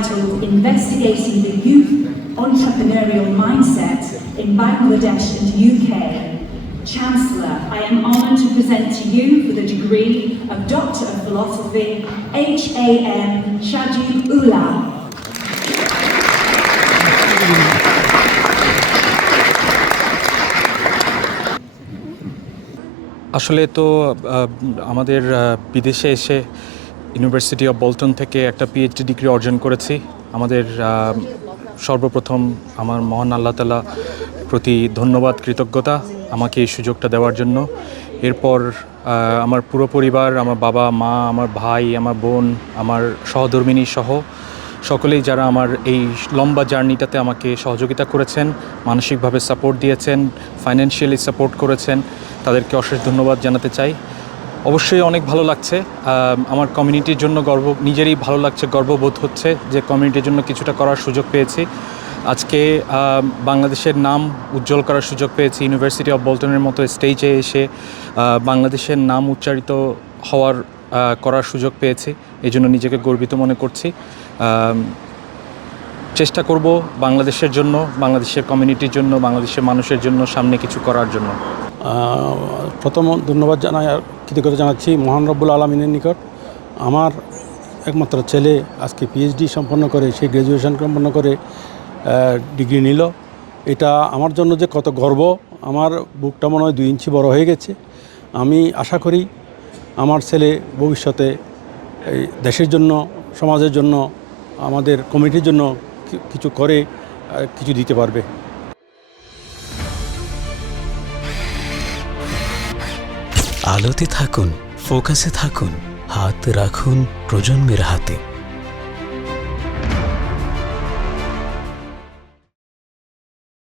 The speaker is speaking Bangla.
entitled Investigating the Youth Entrepreneurial Mindset in Bangladesh and UK. Chancellor, I am honoured to present to you for the degree of Doctor of Philosophy, H.A.M. Shajib Ullah. আসলে তো আমাদের বিদেশে এসে ইউনিভার্সিটি অফ বল্টন থেকে একটা পিএইচডি ডিগ্রি অর্জন করেছি। আমাদের সর্বপ্রথম আমার মহান আল্লাহ তাআলা প্রতি ধন্যবাদ, কৃতজ্ঞতা আমাকে এই সুযোগটা দেওয়ার জন্য। এরপর আমার পুরো পরিবার, আমার বাবা মা, আমার ভাই, আমার বোন, আমার সহধর্মিণী সহ সকলেই যারা আমার এই লম্বা জার্নিটাতে আমাকে সহযোগিতা করেছেন, মানসিকভাবে সাপোর্ট দিয়েছেন, ফাইন্যান্সিয়ালি সাপোর্ট করেছেন, তাদেরকে অশেষ ধন্যবাদ জানাতে চাই। অবশ্যই অনেক ভালো লাগছে, আমার কমিউনিটির জন্য নিজেরই ভালো লাগছে, গর্ববোধ হচ্ছে যে কমিউনিটির জন্য কিছুটা করার সুযোগ পেয়েছি। আজকে বাংলাদেশের নাম উজ্জ্বল করার সুযোগ পেয়েছি, ইউনিভার্সিটি অফ বল্টনের মতো স্টেজে এসে বাংলাদেশের নাম উচ্চারিত করার সুযোগ পেয়েছি। এই জন্য নিজেকে গর্বিত মনে করছি। চেষ্টা করব বাংলাদেশের জন্য, বাংলাদেশের কমিউনিটির জন্য, বাংলাদেশের মানুষের জন্য সামনে কিছু করার জন্য। প্রথম ধন্যবাদ জানাই আর কৃতজ্ঞতা জানাচ্ছি মহান রব্বুল আলমিনের নিকট। আমার একমাত্র ছেলে আজকে পিএইচডি সম্পন্ন করে, সেই গ্র্যাজুয়েশন সম্পন্ন করে ডিগ্রি নিল। এটা আমার জন্য যে কত গর্ব, আমার বুকটা মনে হয় 2 ইঞ্চি বড় হয়ে গেছে। আমি আশা করি আমার ছেলে ভবিষ্যতে এই দেশের জন্য, সমাজের জন্য, আমাদের কমিউনিটির জন্য কিছু করে কিছু দিতে পারবে। আলোতে থাকুন, ফোকাসে থাকুন, হাত রাখুন প্রজন্মের হাতে।